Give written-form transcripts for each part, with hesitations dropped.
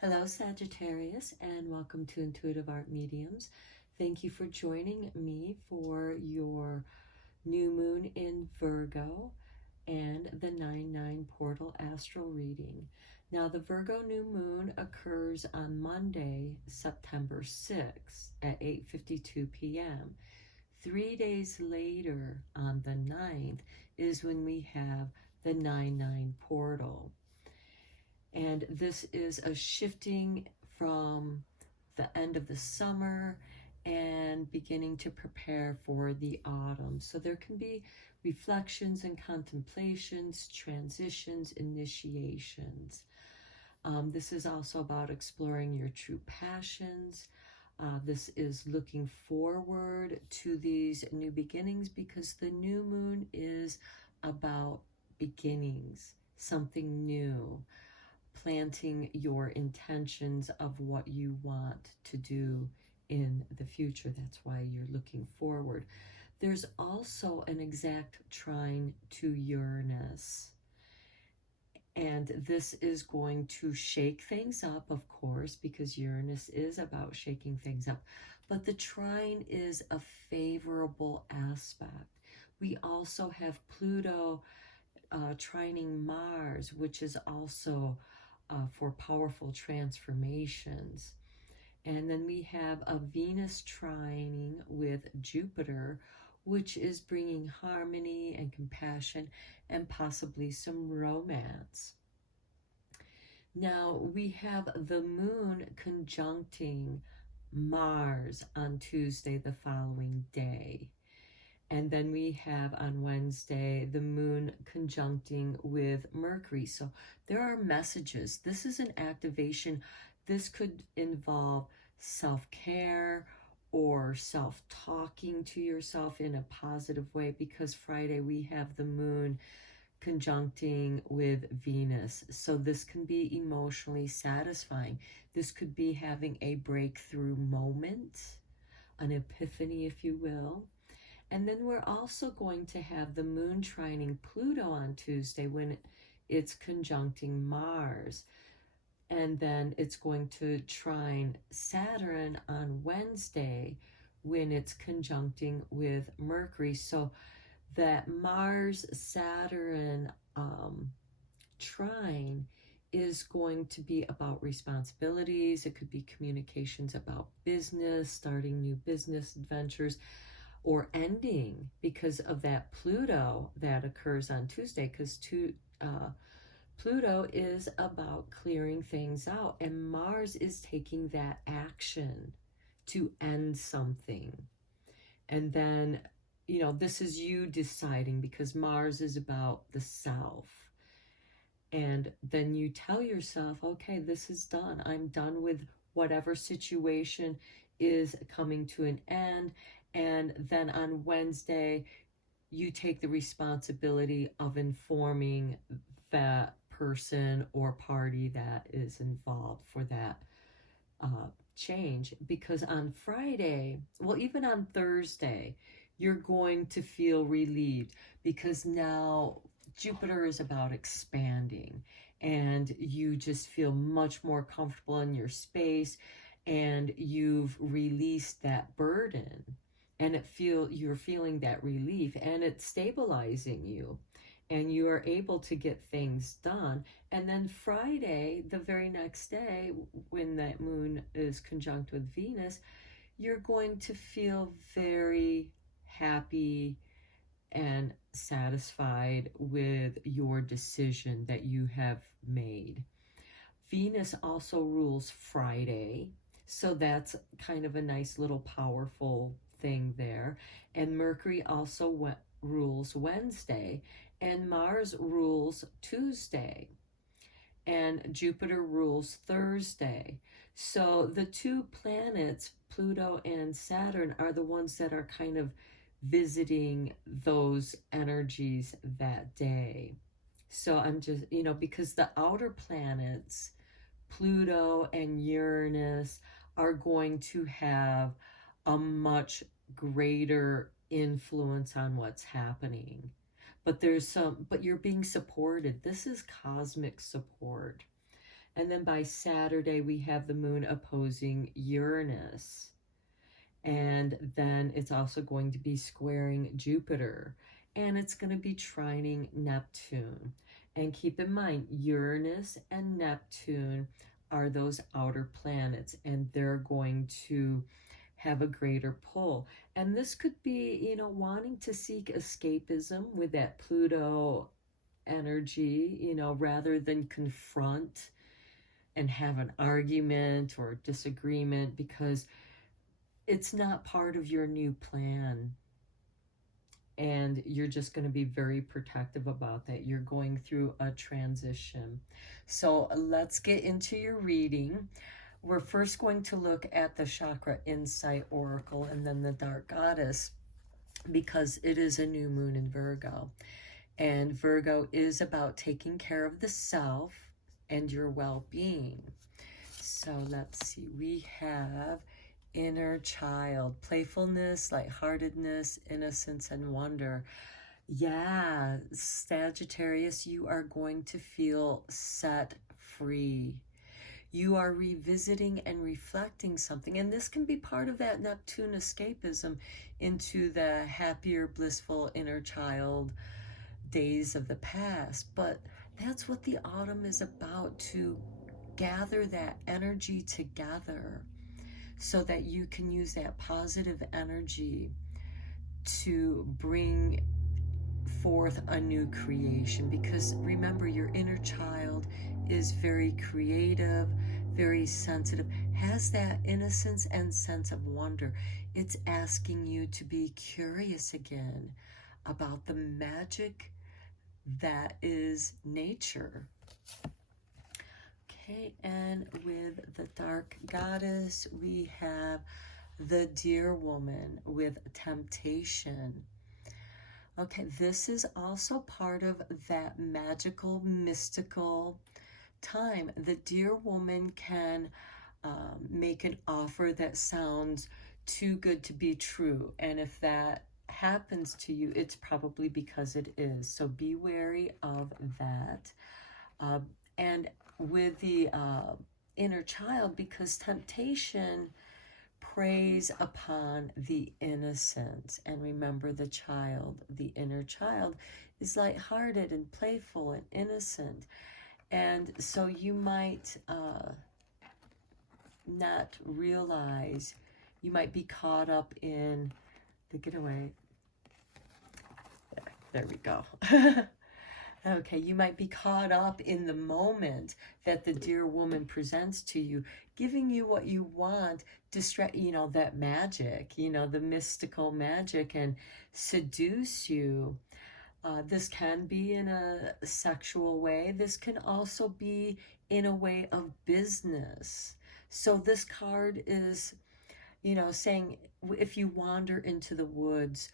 Hello, Sagittarius, and welcome to Intuitive Art Mediums. Thank you for joining me for your new moon in Virgo and the 9/9 portal astral reading. Now, the Virgo new moon occurs on Monday, September 6th at 8:52 p.m. 3 days later, on the 9th, is when we have the 9/9 portal. And this is a shifting from the end of the summer and beginning to prepare for the autumn. So there can be reflections and contemplations, transitions, initiations. This is also about exploring your true passions. This is looking forward to these new beginnings because the new moon is about beginnings, something new, planting your intentions of what you want to do in the future. That's why you're looking forward. There's also an exact trine to Uranus. And this is going to shake things up, of course, because Uranus is about shaking things up. But the trine is a favorable aspect. We also have Pluto trining Mars, which is also for powerful transformations. And then we have a Venus trining with Jupiter, which is bringing harmony and compassion and possibly some romance. Now we have the moon conjuncting Mars on Tuesday the following day. And then we have on Wednesday the moon conjuncting with Mercury. So there are messages. This is an activation. This could involve self-care or self-talking to yourself in a positive way, because Friday we have the moon conjuncting with Venus. So this can be emotionally satisfying. This could be having a breakthrough moment, an epiphany, if you will. And then we're also going to have the moon trining Pluto on Tuesday when it's conjuncting Mars. And then it's going to trine Saturn on Wednesday when it's conjuncting with Mercury. So that Mars-Saturn trine is going to be about responsibilities. It could be communications about business, starting new business adventures, or ending because of that Pluto that occurs on Tuesday, because Pluto is about clearing things out, and Mars is taking that action to end something. And then, you know, this is you deciding, because Mars is about the self. And then you tell yourself, okay, this is done. I'm done with whatever situation is coming to an end. And then on Wednesday, you take the responsibility of informing that person or party that is involved for that change. Because on Friday, well, even on Thursday, you're going to feel relieved, because now Jupiter is about expanding and you just feel much more comfortable in your space, and you've released that burden, and you're feeling that relief, and it's stabilizing you, and you are able to get things done. And then Friday, the very next day, when that moon is conjunct with Venus, you're going to feel very happy and satisfied with your decision that you have made. Venus also rules Friday, so that's kind of a nice little powerful thing there. And Mercury also rules Wednesday, and Mars rules Tuesday, and Jupiter rules Thursday. So the two planets, Pluto and Saturn, are the ones that are kind of visiting those energies that day. So I'm just, you know, because the outer planets, Pluto and Uranus, are going to have a much greater influence on what's happening. But but you're being supported. This is cosmic support. And then by Saturday, we have the moon opposing Uranus. And then it's also going to be squaring Jupiter. And it's going to be trining Neptune. And keep in mind, Uranus and Neptune are those outer planets, and they're going to have a greater pull. And this could be, wanting to seek escapism with that Pluto energy, rather than confront and have an argument or disagreement, because it's not part of your new plan. And you're just going to be very protective about that. You're going through a transition. So let's get into your reading. We're first going to look at the Chakra Insight Oracle and then the Dark Goddess, because it is a new moon in Virgo. And Virgo is about taking care of the self and your well-being. So let's see. We have inner child, playfulness, lightheartedness, innocence, and wonder. Yeah, Sagittarius, you are going to feel set free. You are revisiting and reflecting something, and this can be part of that Neptune escapism into the happier, blissful inner child days of the past. But that's what the autumn is about, to gather that energy together so that you can use that positive energy to bring forth a new creation. Because remember, your inner child is very creative, very sensitive, has that innocence and sense of wonder. It's asking you to be curious again about the magic that is nature. Okay, and with the Dark Goddess, we have the Deer Woman with temptation. Okay, this is also part of that magical, mystical time. The Deer Woman can make an offer that sounds too good to be true. And if that happens to you, it's probably because it is. So be wary of that. And with the inner child, because temptation preys upon the innocent. And remember, the child, the inner child, is lighthearted and playful and innocent. And so you might not realize, you might be caught up in the getaway. There we go. Okay, you might be caught up in the moment that the Deer Woman presents to you, giving you what you want, that magic, the mystical magic, and seduce you. This can be in a sexual way. This can also be in a way of business. So this card is, saying, if you wander into the woods,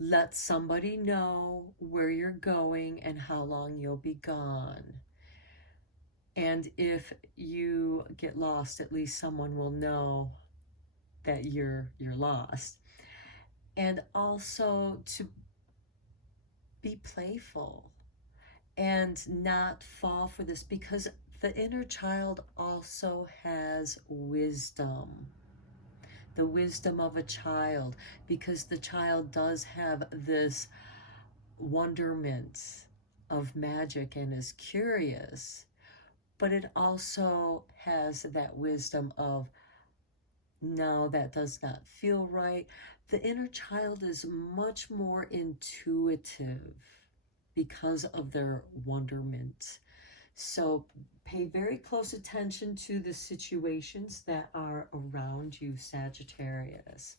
let somebody know where you're going and how long you'll be gone. And if you get lost, at least someone will know that you're lost. And also to be playful and not fall for this, because the inner child also has wisdom. The wisdom of a child, because the child does have this wonderment of magic and is curious, but it also has that wisdom of, no, that does not feel right. The inner child is much more intuitive because of their wonderment. So pay very close attention to the situations that are around you, Sagittarius.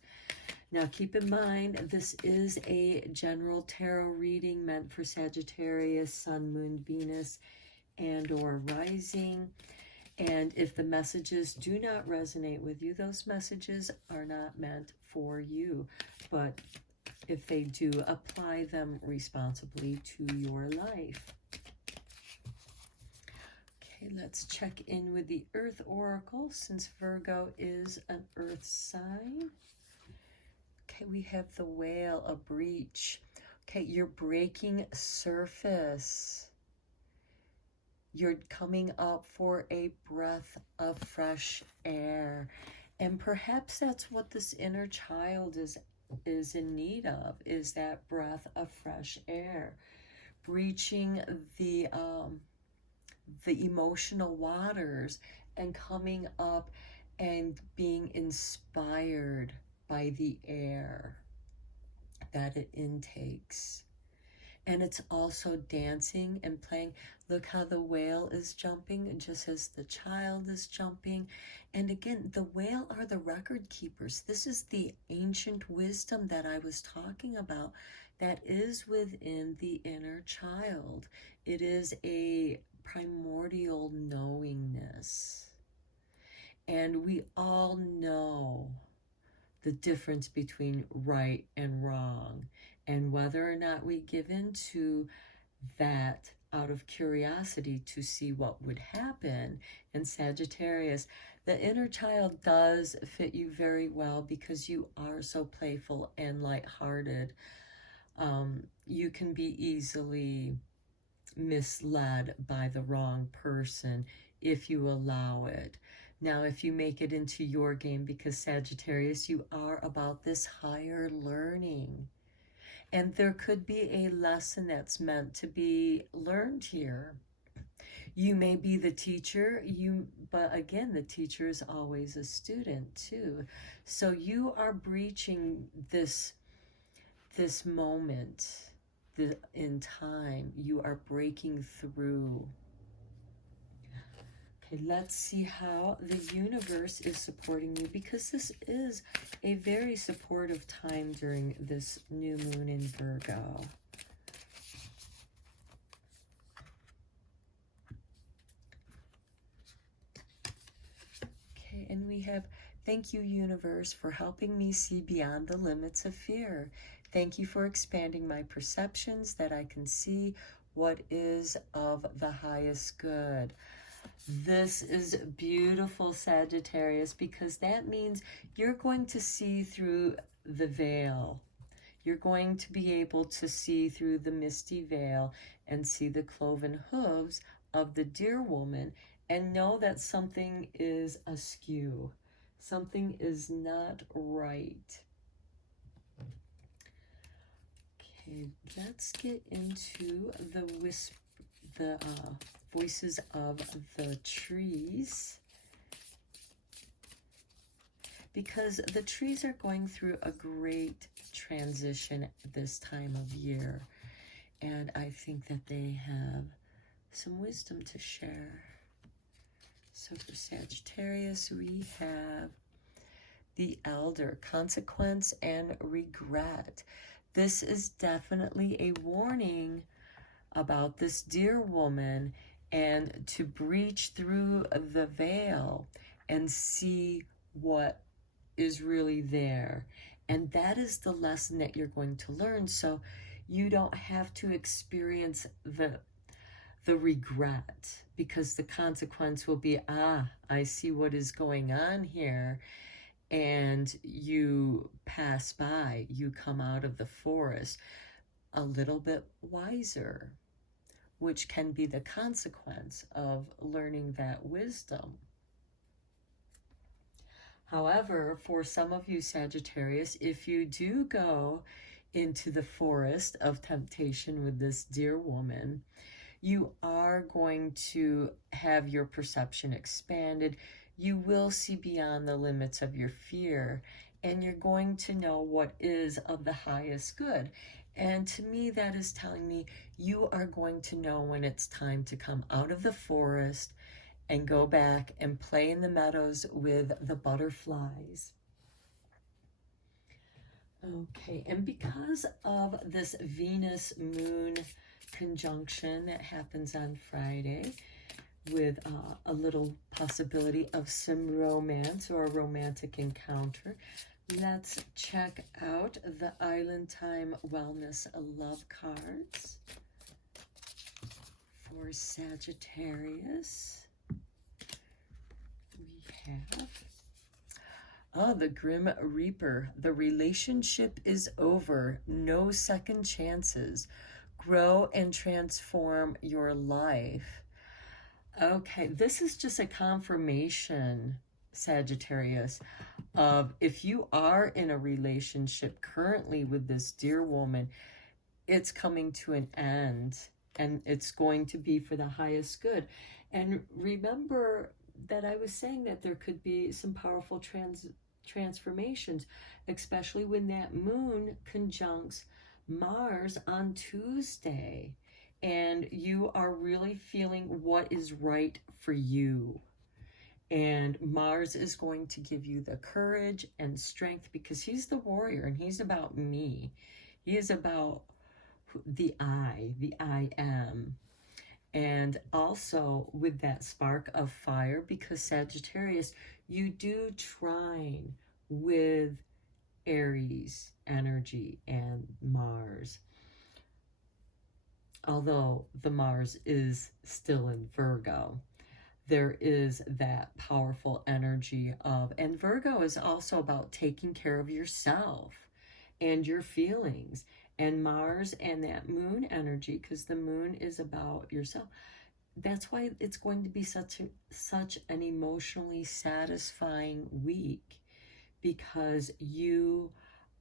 Now keep in mind, this is a general tarot reading meant for Sagittarius, Sun, Moon, Venus, and or rising. And if the messages do not resonate with you, those messages are not meant for you. But if they do, apply them responsibly to your life. Let's check in with the Earth Oracle, since Virgo is an Earth sign. Okay, we have the Whale, a breach. Okay, you're breaking surface. You're coming up for a breath of fresh air. And perhaps that's what this inner child is in need of, is that breath of fresh air. Breaching the emotional waters and coming up and being inspired by the air that it intakes. And it's also dancing and playing. Look how the whale is jumping just as the child is jumping. And again, the whale are the record keepers. This is the ancient wisdom that I was talking about that is within the inner child. It is a primordial knowingness. And we all know the difference between right and wrong, and whether or not we give into that out of curiosity to see what would happen. In Sagittarius, the inner child does fit you very well because you are so playful and lighthearted. You can be easily misled by the wrong person if you allow it. Now, if you make it into your game, because Sagittarius, you are about this higher learning. And there could be a lesson that's meant to be learned here. You may be the teacher, but again, the teacher is always a student too. So you are breaching this moment in time. You are breaking through. Okay, let's see how the universe is supporting you, because this is a very supportive time during this new moon in Virgo. Okay, and we have, thank you, universe, for helping me see beyond the limits of fear. Thank you for expanding my perceptions that I can see what is of the highest good. This is beautiful, Sagittarius, because that means you're going to see through the veil. You're going to be able to see through the misty veil and see the cloven hooves of the dear woman and know that something is askew. Something is not right. Okay, let's get into the voices of the trees, because the trees are going through a great transition this time of year, and I think that they have some wisdom to share. So for Sagittarius, we have the elder, consequence and regret. This is definitely a warning about this dear woman, and to breach through the veil and see what is really there. And that is the lesson that you're going to learn. So you don't have to experience the regret, because the consequence will be, I see what is going on here. And you pass by, you come out of the forest a little bit wiser, which can be the consequence of learning that wisdom. However, for some of you, Sagittarius, if you do go into the forest of temptation with this dear woman, you are going to have your perception expanded. You will see beyond the limits of your fear, and you're going to know what is of the highest good. And to me, that is telling me you are going to know when it's time to come out of the forest and go back and play in the meadows with the butterflies. Okay, and because of this Venus-Moon conjunction that happens on Friday, with a little possibility of some romance or a romantic encounter, let's check out the Island Time Wellness Love cards for Sagittarius. We have the Grim Reaper. The relationship is over. No second chances. Grow and transform your life. Okay, this is just a confirmation, Sagittarius, of if you are in a relationship currently with this dear woman, it's coming to an end and it's going to be for the highest good. And remember that I was saying that there could be some powerful transformations, especially when that moon conjuncts Mars on Tuesday and you are really feeling what is right for you. And Mars is going to give you the courage and strength because he's the warrior and he's about me. He is about the I am. And also with that spark of fire, because Sagittarius, you do trine with Aries energy and Mars. Although the Mars is still in Virgo, there is that powerful energy of, and Virgo is also about taking care of yourself and your feelings. And Mars and that moon energy, because the moon is about yourself, that's why it's going to be such an emotionally satisfying week, because you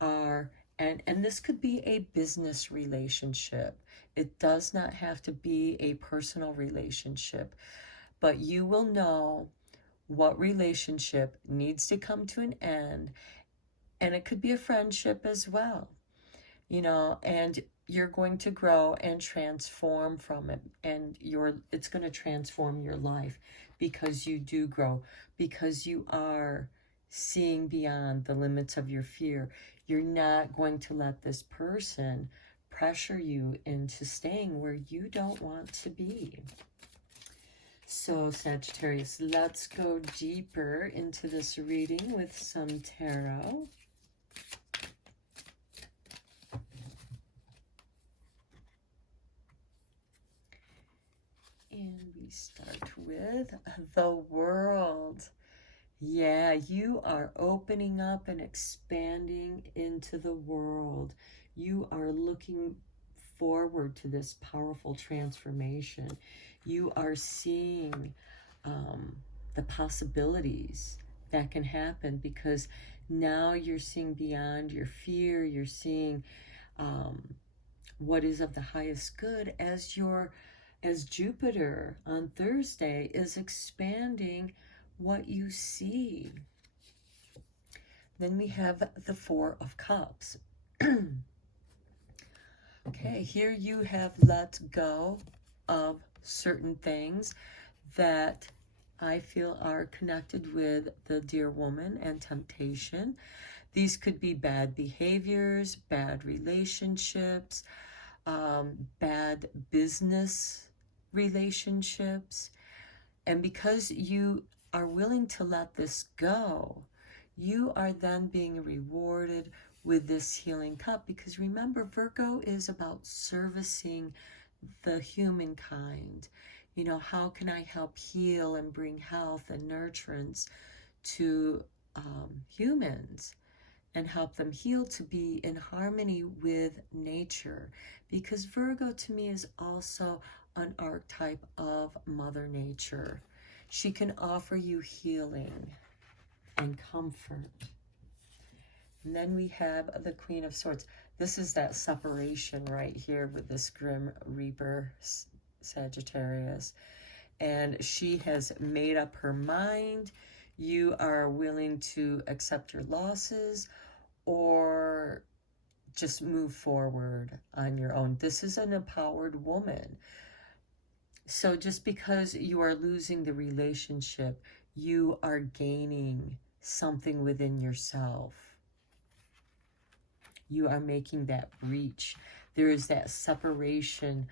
are, and this could be a business relationship. It does not have to be a personal relationship, but you will know what relationship needs to come to an end. And it could be a friendship as well, and you're going to grow and transform from it, and it's going to transform your life because you do grow, because you are seeing beyond the limits of your fear. You're not going to let this person pressure you into staying where you don't want to be. So Sagittarius, let's go deeper into this reading with some tarot. And we start with the World. Yeah, you are opening up and expanding into the world. You are looking forward to this powerful transformation. You are seeing the possibilities that can happen, because now you're seeing beyond your fear. You're seeing what is of the highest good as Jupiter on Thursday is expanding what you see. Then we have the Four of Cups. Okay, here you have let go of certain things that I feel are connected with the dear woman and temptation. These could be bad behaviors, bad relationships, bad business relationships. And because you are willing to let this go, you are then being rewarded with this healing cup. Because remember, Virgo is about servicing the humankind. How can I help heal and bring health and nurturance to humans and help them heal, to be in harmony with nature? Because Virgo to me is also an archetype of Mother Nature. She can offer you healing and comfort. And then we have the Queen of Swords. This is that separation right here with this Grim Reaper, Sagittarius. And she has made up her mind. You are willing to accept your losses or just move forward on your own. This is an empowered woman. So just because you are losing the relationship, you are gaining something within yourself. You are making that breach. There is that separation.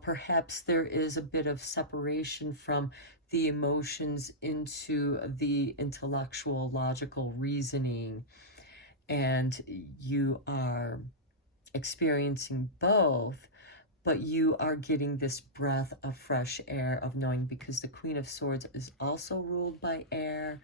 Perhaps there is a bit of separation from the emotions into the intellectual, logical reasoning. And you are experiencing both, but you are getting this breath of fresh air of knowing, because the Queen of Swords is also ruled by air.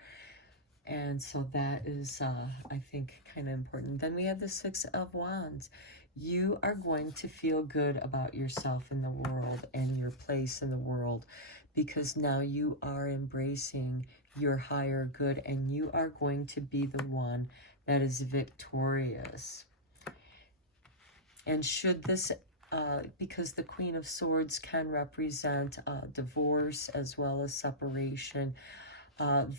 And so that is, I think, kind of important. Then we have the Six of Wands. You are going to feel good about yourself in the world and your place in the world, because now you are embracing your higher good and you are going to be the one that is victorious. And should this, because the Queen of Swords can represent divorce as well as separation,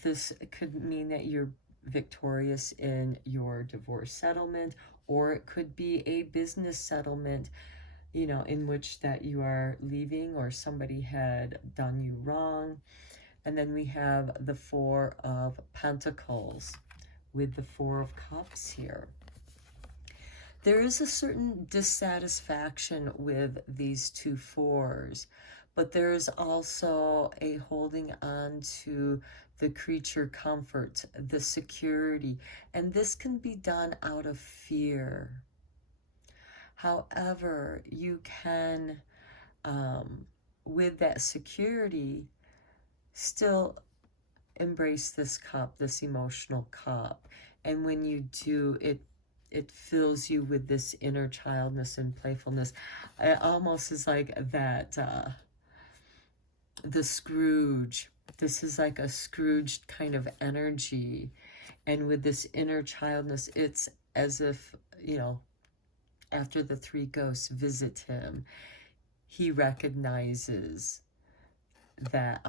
this could mean that you're victorious in your divorce settlement, or it could be a business settlement, you know, in which that you are leaving or somebody had done you wrong. And then we have the Four of Pentacles with the Four of Cups here. There is a certain dissatisfaction with these two fours, but there's also a holding on to the creature comfort, the security, and this can be done out of fear. However, you can, with that security, still embrace this cup, this emotional cup. And when you do, it fills you with this inner childness and playfulness. It almost is like that, the Scrooge. This is like a Scrooge kind of energy. And with this inner childness, it's as if, you know, after the three ghosts visit him, he recognizes that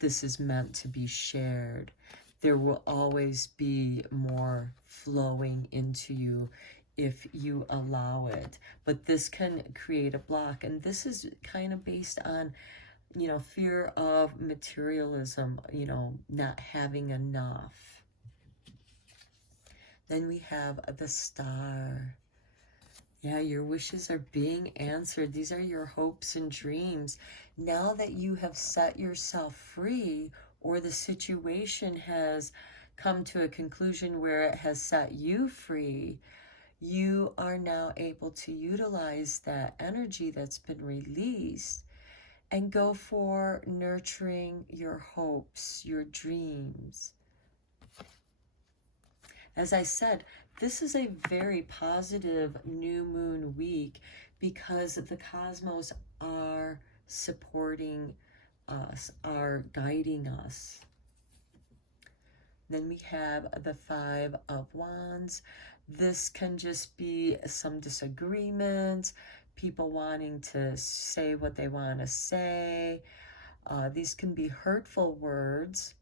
this is meant to be shared. There will always be more flowing into you if you allow it. But this can create a block. And this is kind of based on, you know, fear of materialism, you know, not having enough. Then we have the Star. Yeah, your wishes are being answered. These are your hopes and dreams. Now that you have set yourself free, or the situation has come to a conclusion where it has set you free, you are now able to utilize that energy that's been released and go for nurturing your hopes, your dreams. As I said, this is a very positive new moon week because the cosmos are supporting us, are guiding us. Then we have the Five of Wands. This can just be some disagreement, people wanting to say what they want to say. These can be hurtful words.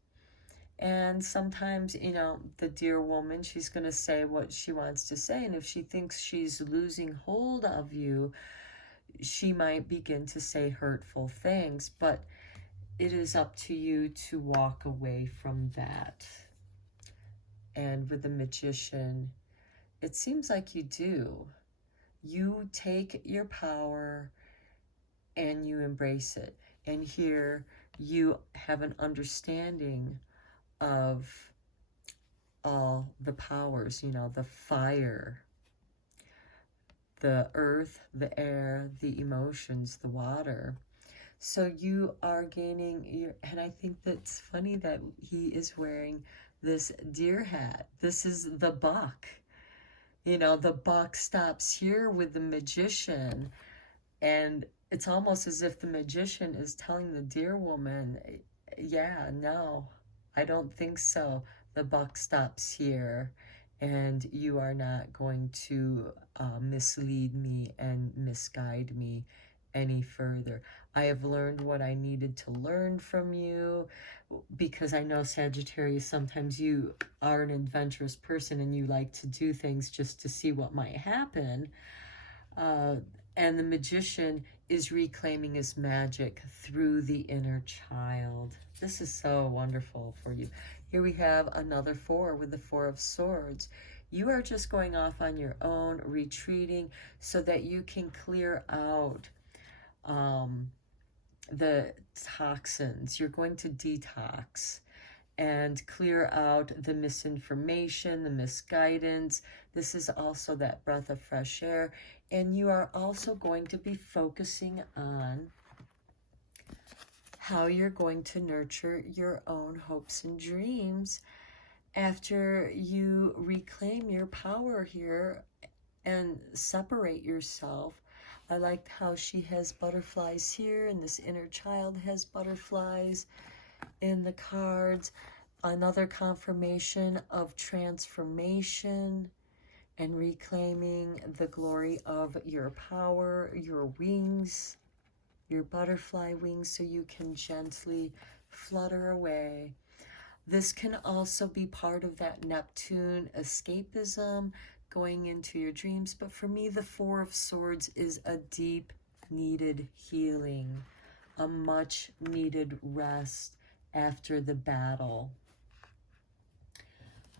And sometimes, you know, the dear woman, she's going to say what she wants to say. And if she thinks she's losing hold of you, she might begin to say hurtful things. But it is up to you to walk away from that. And with the Magician, it seems like you do. You take your power and you embrace it. And here you have an understanding of all the powers, you know, the fire, the earth, the air, the emotions, the water. So you are gaining your, and I think that's funny that he is wearing this deer hat. This is the buck. You know, the buck stops here with the Magician, and it's almost as if the Magician is telling the deer woman, yeah, no, I don't think so. The buck stops here, and you are not going to mislead me and misguide me any further. I have learned what I needed to learn from you, because I know, Sagittarius, sometimes you are an adventurous person and you like to do things just to see what might happen. And the Magician is reclaiming his magic through the inner child. This is so wonderful for you. Here we have another four with the Four of Swords. You are just going off on your own, retreating so that you can clear out the toxins. You're going to detox and clear out the misinformation, the misguidance. This is also that breath of fresh air. And you are also going to be focusing on how you're going to nurture your own hopes and dreams after you reclaim your power here and separate yourself I like how she has butterflies here, and this inner child has butterflies in the cards. Another confirmation of transformation and reclaiming the glory of your power, your wings, your butterfly wings, so you can gently flutter away. This can also be part of that Neptune escapism, going into your dreams. But for me, the Four of Swords is a deep needed healing, a much needed rest after the battle.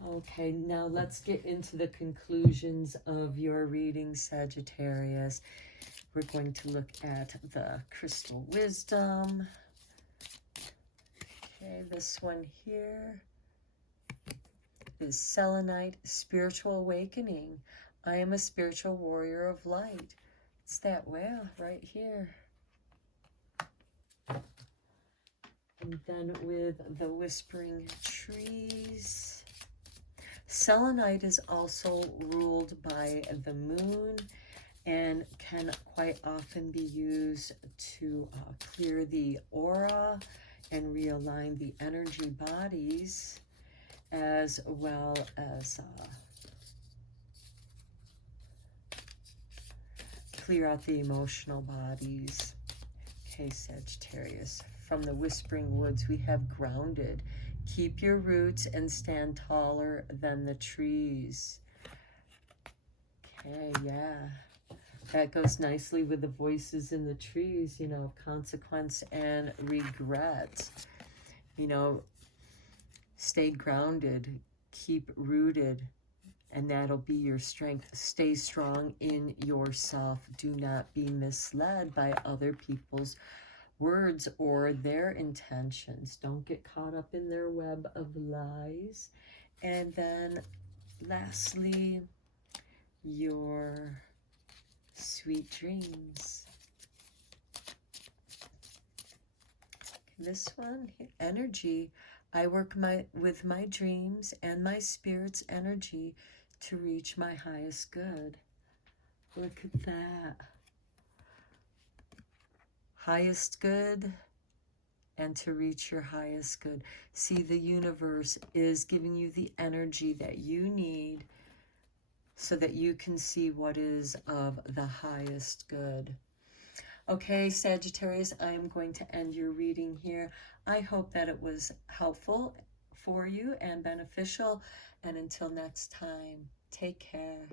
Okay, now let's get into the conclusions of your reading, Sagittarius. We're going to look at the crystal wisdom. Okay, this one here is selenite, spiritual awakening. I am a spiritual warrior of light. It's that whale right here. And then with the whispering trees. Selenite is also ruled by the moon and can quite often be used to clear the aura and realign the energy bodies, as well as clear out the emotional bodies. Okay, Sagittarius. From the Whispering Woods, we have grounded. Keep your roots and stand taller than the trees. Okay, yeah. That goes nicely with the voices in the trees, you know, consequence and regret. You know, stay grounded, keep rooted, and that'll be your strength. Stay strong in yourself. Do not be misled by other people's words or their intentions. Don't get caught up in their web of lies. And then lastly, your sweet dreams. This one, energy. I work with my dreams and my spirit's energy to reach my highest good. Look at that. Highest good and to reach your highest good. See, the universe is giving you the energy that you need so that you can see what is of the highest good. Okay, Sagittarius, I am going to end your reading here. I hope that it was helpful for you and beneficial. And until next time, take care.